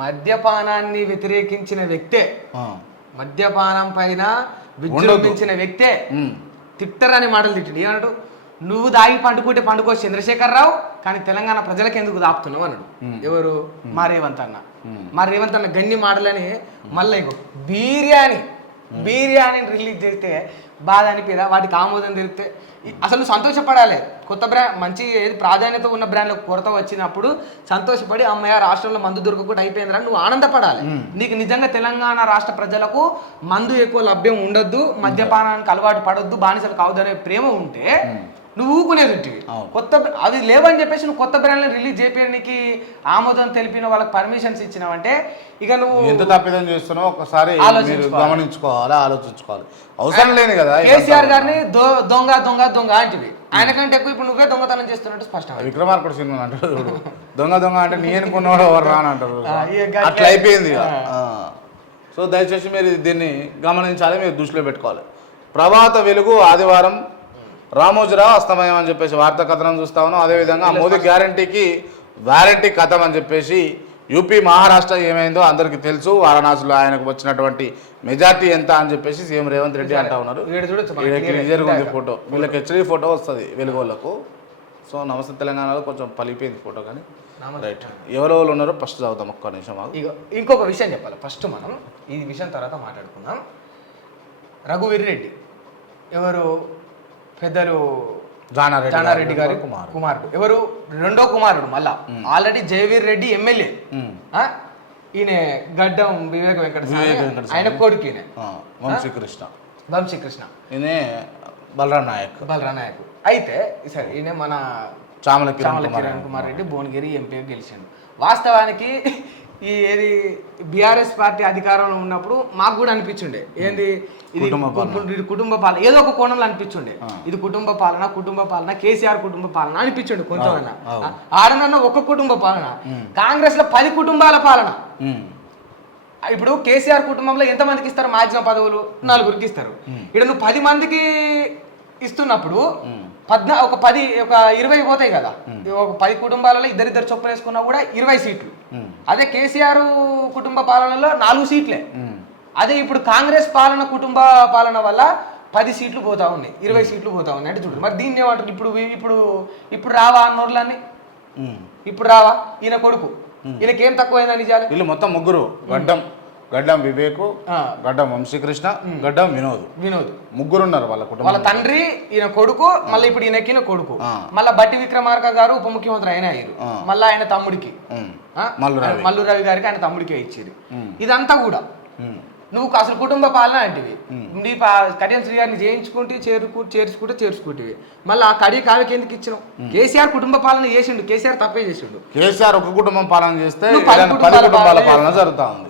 మద్యపానాన్ని వ్యతిరేకించిన వ్యక్తే, మద్యపానం పైన విజృంభించిన వ్యక్తే తిట్టరని మాటలు తిట్టిండు. ఏమన్నాడు? నువ్వు దాగి పండుకుంటే పండుకో చంద్రశేఖరరావు, కానీ తెలంగాణ ప్రజలకు ఎందుకు దాపుతున్నావు అన్నాడు. ఎవరు? మా రేవంత్ అన్న. మా రేవంత్ అన్న గన్ని మాటలని మళ్ళీ ఇంకో బిర్యానీని రిలీజ్ చేస్తే బాధ అనిపిదా? వాటికి ఆమోదం తెలిపితే అసలు సంతోషపడాలి. కొత్త బ్రాండ్, మంచి ప్రాధాన్యత ఉన్న బ్రాండ్లకు కొరత వచ్చినప్పుడు సంతోషపడి అమ్మయ్య రాష్ట్రంలో మందు దొరకకుండా అయిపోయిందిరా నువ్వు ఆనందపడాలి. నీకు నిజంగా తెలంగాణ రాష్ట్ర ప్రజలకు మందు ఎక్కువ లభ్యం ఉండొద్దు, మద్యపానానికి అలవాటు పడొద్దు, బానిసలు కావద్దనే ప్రేమ ఉంటే నువ్వు ఊకునేది ఉంటుంది. కొత్త అవి లేవని చెప్పేసి నువ్వు కొత్త బ్రాండ్లను రిలీజ్ చేయడానికి ఆమోదం తెలిపిన వాళ్ళకి పర్మిషన్స్ ఇచ్చినావంటే ఇక నువ్వు ఎంత తప్పిదం చేస్తున్నావు ఒకసారి గమనించుకోవాలి, ఆలోచించుకోవాలి. అవసరం లేదు కదా. కేసీఆర్ గారిని దొంగ దొంగ దొంగ అంటివి, ఆయనకంటే ఎక్కువ ఇప్పుడు నువ్వే దొంగతనం చేస్తున్నట్టు స్పష్టం. విక్రమార్కుడు సినిమా అంటారు దొంగ దొంగ అంటే నీ అనుకున్నవాడు ఎవరు రాని అంటారు. అట్లా అయిపోయింది. సో దయచేసి మీరు దీన్ని గమనించాలి, మీరు దృష్టిలో పెట్టుకోవాలి. ప్రభాత వెలుగు ఆదివారం రామోజీరావు అస్తమయం అని చెప్పేసి వార్తా కథనం చూస్తా ఉన్నాం. అదేవిధంగా మోదీ గ్యారంటీకి వారంటీ కథం అని చెప్పేసి యూపీ మహారాష్ట్ర ఏమైందో అందరికీ తెలుసు. వారణాసిలో ఆయనకు వచ్చినటువంటి మెజార్టీ ఎంత అని చెప్పేసి సీఎం రేవంత్ రెడ్డి అంటా ఉన్నారు. క్లియర్గా ఉంది ఫోటో, వీళ్ళకి హెచ్డీ ఫోటో వస్తుంది వెలుగోళ్ళకు. సో నమస్తే తెలంగాణలో కొంచెం పలిపోయింది ఫోటో, కానీ రైట్ ఎవరెవరు ఉన్నారో ఫస్ట్ చదువుతాం. ఒక్క నిమిషం. ఇంకొక విషయం చెప్పాలి ఫస్ట్, మనం ఈ విషయం తర్వాత మాట్లాడుకుందాం. రఘువీర్ రెడ్డి ఎవరు? పెద్దలు జానారెడ్డి గారి కుమారుడు. ఎవరు? రెండో కుమారుడు. మళ్ళా ఆల్రెడీ జయవీర్ రెడ్డి ఎమ్మెల్యే, ఈయన గడ్డం వివేక వెంకటస్వామి ఆయన కొడుకు, ఈయన వంశీకృష్ణ, ఈయన బలరాం నాయక్. అయితే సరే ఈయన మన చామల కిరణ్ కుమార్ రెడ్డి భువనగిరి ఎంపీ గెలిచాడు. వాస్తవానికి ఏది బీఆర్ఎస్ పార్టీ అధికారంలో ఉన్నప్పుడు మాకు కూడా అనిపించుండే ఏంది ఇది కుటుంబ పాలన, ఏదో ఒక కోణంలో అనిపించుండే ఇది కుటుంబ పాలన కేసీఆర్ కుటుంబ పాలన అనిపించుండే కొంచెం. ఆడనన్న ఒక కుటుంబ పాలన, కాంగ్రెస్ లో 10 కుటుంబాల పాలన. ఇప్పుడు కేసీఆర్ కుటుంబంలో ఎంతమందికి ఇస్తారు? మాక్సిమం పదవులు 4 ఇస్తారు. ఇక్కడ నువ్వు 10 మందికి ఇస్తున్నప్పుడు ఒక 20 పోతాయి కదా. ఒక 10 కుటుంబాలలో ఇద్దరిద్దరు చొప్పున వేసుకున్నా కూడా 20 సీట్లు. అదే కేసీఆర్ కుటుంబ పాలనలో 4 సీట్లే. అదే ఇప్పుడు కాంగ్రెస్ కుటుంబ పాలన వల్ల 10 సీట్లు పోతా ఉన్నాయి, 20 సీట్లు పోతా ఉన్నాయి అంటే చూడు. మరి దీన్ని ఏమంటారు? ఇప్పుడు రావా అన్నోర్లన్నీ? ఇప్పుడు రావా? ఈయన కొడుకు, ఈయనకేం తక్కువైందా నిజాలు? వీళ్ళు మొత్తం ముగ్గురు, గడ్డం వివేకు, గడ్డం వంశీకృష్ణ, గడ్డం వినోద్ ముగ్గురు ఉన్నారు వాళ్ళ కుటుంబం. వాళ్ళ తండ్రి, ఈయన కొడుకు, మళ్ళీ ఇప్పుడు ఈయనకిన కొడుకు, మళ్ళీ బట్టి విక్రమార్క గారు ఉప ముఖ్యమంత్రి అయినా అయ్యారు. మళ్ళీ ఆయన తమ్ముడికి మల్లు రవి గారికి ఆయన తమ్ముడికే ఇచ్చారు. ఇదంతా కూడా నువ్వు అసలు కుటుంబ పాలన అంటివి. నీ కడియం శ్రీ గారిని చేర్చుకుంటే మళ్ళీ ఆ కడి కావ్యకి ఎందుకు ఇచ్చినావు? కేసీఆర్ కుటుంబ పాలన చేసిండు, కేసీఆర్ తప్పే చేసిండు. కేసీఆర్ ఒక కుటుంబం పాలన చేస్తే 10 కుటుంబాల పాలన జరుగుతా ఉంది.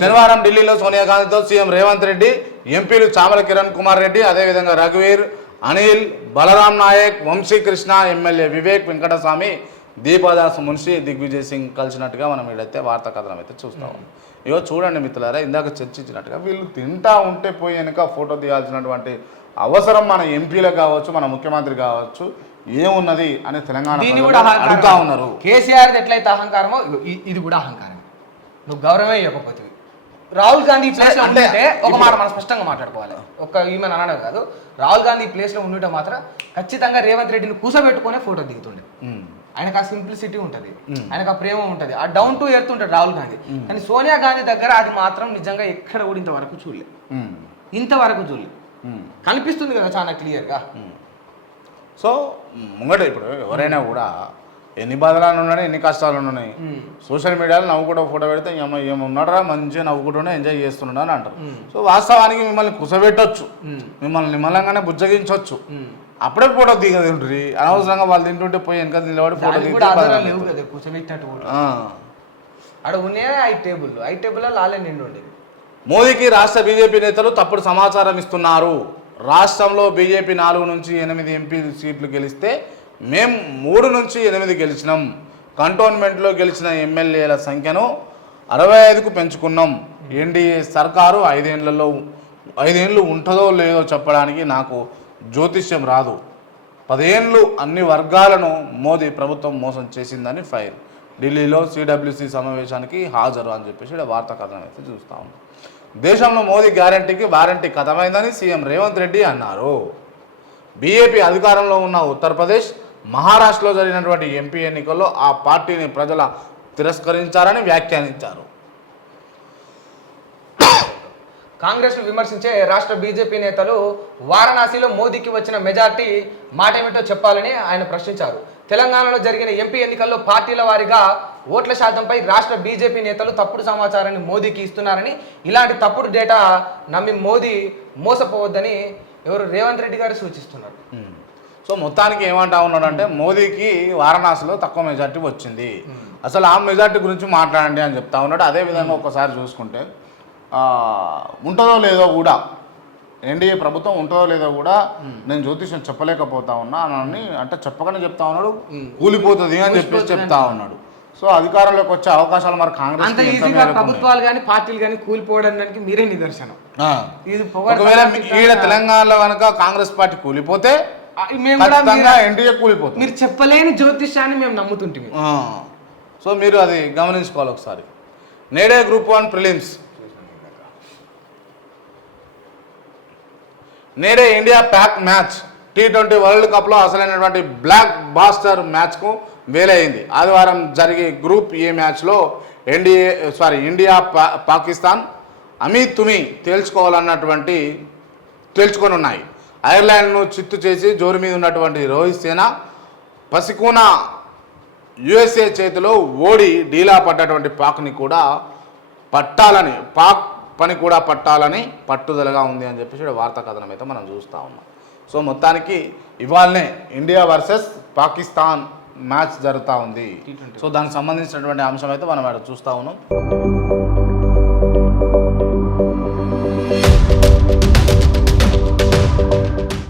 శనివారం ఢిల్లీలో సోనియా గాంధీతో సీఎం రేవంత్ రెడ్డి, ఎంపీలు చామల కిరణ్ కుమార్ రెడ్డి, అదేవిధంగా రఘువీర్, అనిల్, బలరాం నాయక్, వంశీకృష్ణ, ఎమ్మెల్యే వివేక్ వెంకటస్వామి, దీపాదాస్ మున్షి, దిగ్విజయ్ సింగ్ కలిసినట్టుగా మనం ఇక్కడైతే వార్తా కథనం అయితే చూస్తాం. ఇగో చూడండి మిత్రులారా, ఇందాక చర్చించినట్టుగా వీళ్ళు తింటా ఉంటే పోయి వెనుక ఫోటో తీయాల్సినటువంటి అవసరం మన ఎంపీలకు కావచ్చు, మన ముఖ్యమంత్రి కావచ్చు ఏమున్నది అని తెలంగాణ అడుగుతా ఉన్నారు. కేసీఆర్ ఎట్లయితే అహంకారమో ఇది కూడా అహంకారం. నువ్వు గౌరవమే ఇవ్వకపోతే రాహుల్ గాంధీ ప్లేస్ లో ఉంటే ఒక మాట మనం స్పష్టంగా మాట్లాడుకోవాలి. ఈమె అనడం కాదు, రాహుల్ గాంధీ ప్లేస్ లో ఉంటే మాత్రం ఖచ్చితంగా రేవంత్ రెడ్డిని కూసబెట్టుకునే ఫోటో దిగుతుండే. ఆయనకు ఆ సింప్లిసిటీ ఉంటుంది, ఆయనకు ఆ ప్రేమ ఉంటుంది, ఆ డౌన్ టు ఎర్త్ ఉంటుంది రాహుల్ గాంధీ. కానీ సోనియా గాంధీ దగ్గర అది మాత్రం నిజంగా ఎక్కడ కూడా ఇంతవరకు చూడలే. కనిపిస్తుంది కదా చాలా క్లియర్గా. సో ముంగట ఇప్పుడు ఎవరైనా కూడా ఎన్ని బాధలు ఉన్నాయి, ఎన్ని కష్టాలు ఉన్నాయి, సోషల్ మీడియాలో నవ్వుకుంటూ ఫోటో పెడితే ఏమున్నాడరా మంచిగా నవ్వుకుంటూనే ఎంజాయ్ చేస్తున్నాడు అని అంటారు. సో వాస్తవానికి మిమ్మల్ని కుసబెట్టచ్చు, మిమ్మల్ని నిమ్మలంగానే బుజ్జగించవచ్చు, అప్పుడే ఫోటో దిగదింటుంది. అనవసరంగా వాళ్ళు తింటుంటే పోయి వెనక నిలబడి ఫోటో దిగుతుంది. మోదీకి రాష్ట్ర బీజేపీ నేతలు తప్పుడు సమాచారం ఇస్తున్నారు. రాష్ట్రంలో బీజేపీ 4 నుంచి 8 ఎంపీ సీట్లు గెలిస్తే మేము 3 నుంచి 8 గెలిచినాం. కంటోన్మెంట్లో గెలిచిన ఎమ్మెల్యేల సంఖ్యను 65కు పెంచుకున్నాం. ఎన్డీఏ సర్కారు 5 ఏళ్ళు ఉంటుందో లేదో చెప్పడానికి నాకు జ్యోతిష్యం రాదు. 10 ఏళ్ళు అన్ని వర్గాలను మోదీ ప్రభుత్వం మోసం చేసిందని ఫైర్. ఢిల్లీలో సిడబ్ల్యూసి సమావేశానికి హాజరు అని చెప్పేసి ఇక్కడ వార్తా కథనం అయితే చూస్తూ ఉన్నాం. దేశంలో మోదీ గ్యారంటీకి వారంటీ కథమైందని సీఎం రేవంత్ రెడ్డి అన్నారు. బీఏపీ అధికారంలో ఉన్న ఉత్తరప్రదేశ్, మహారాష్ట్రలో జరిగినటువంటి ఎంపీ ఎన్నికల్లో ఆ పార్టీని ప్రజల తిరస్కరించారని వ్యాఖ్యానించారు. కాంగ్రెస్ను విమర్శించే రాష్ట్ర బీజేపీ నేతలు వారణాసిలో మోదీకి వచ్చిన మెజార్టీ మాటేమిటో చెప్పాలని ఆయన ప్రశ్నించారు. తెలంగాణలో జరిగిన ఎంపీ ఎన్నికల్లో పార్టీల వారీగా ఓట్ల శాతంపై రాష్ట్ర బీజేపీ నేతలు తప్పుడు సమాచారాన్ని మోదీకి ఇస్తున్నారని, ఇలాంటి తప్పుడు డేటా నమ్మి మోదీ మోసపోవద్దని ఎవరు రేవంత్ రెడ్డి గారు సూచిస్తున్నారు. సో మొత్తానికి ఏమంటా ఉన్నాడంటే మోదీకి వారణాసిలో తక్కువ మెజార్టీ వచ్చింది, అసలు ఆ మెజార్టీ గురించి మాట్లాడండి అని చెప్తా ఉన్నాడు. అదేవిధంగా ఒకసారి చూసుకుంటే ఉంటుందో లేదో కూడా ఎన్డీఏ ప్రభుత్వం ఉంటుందో లేదో కూడా నేను జ్యోతిష్యం చెప్పలేకపోతా ఉన్నా అని అంటే చెప్పకనే చెప్తా ఉన్నాడు, కూలిపోతుంది అని చెప్పేసి చెప్తా ఉన్నాడు. సో అధికారంలోకి వచ్చే అవకాశాలు మరి కాంగ్రెస్ ప్రభుత్వాలు కానీ పార్టీలు కానీ కూలిపోవడానికి మీరే నిదర్శనం. ఒకవేళ ఈడ తెలంగాణలో కనుక కాంగ్రెస్ పార్టీ కూలిపోతే ఎన్డీఏ కూలిపోతుంది. మీరు చెప్పలేని జ్యోతిష్యాన్ని మేము నమ్ముతుంటే సో మీరు అది గమనించుకోవాలి ఒకసారి. నేడే గ్రూప్ 1 ప్రిలిమ్స్, నేడే India pack match. T20 world కప్లో అసలైనటువంటి బ్లాక్ బాస్టర్ మ్యాచ్కు వేలైంది. ఆదివారం జరిగే గ్రూప్ ఏ మ్యాచ్లో ఇండియా పాకిస్తాన్ అమీతుమి తేల్చుకొని ఉన్నాయి. ఐర్లాండ్ను చిత్తు చేసి జోరు మీద ఉన్నటువంటి రోహిత్ సేన పసికూన USA చేతిలో ఓడి డీలా పడ్డటువంటి పాక్ పని కూడా పట్టాలని పట్టుదలగా ఉంది అని చెప్పేసి వార్తా కథనం అయితే మనం చూస్తూ ఉన్నాం. సో మొత్తానికి ఇవాళనే ఇండియా వర్సెస్ పాకిస్తాన్ మ్యాచ్ జరుగుతూ ఉంది. సో దానికి సంబంధించినటువంటి అంశం అయితే మనం చూస్తూ ఉన్నాం.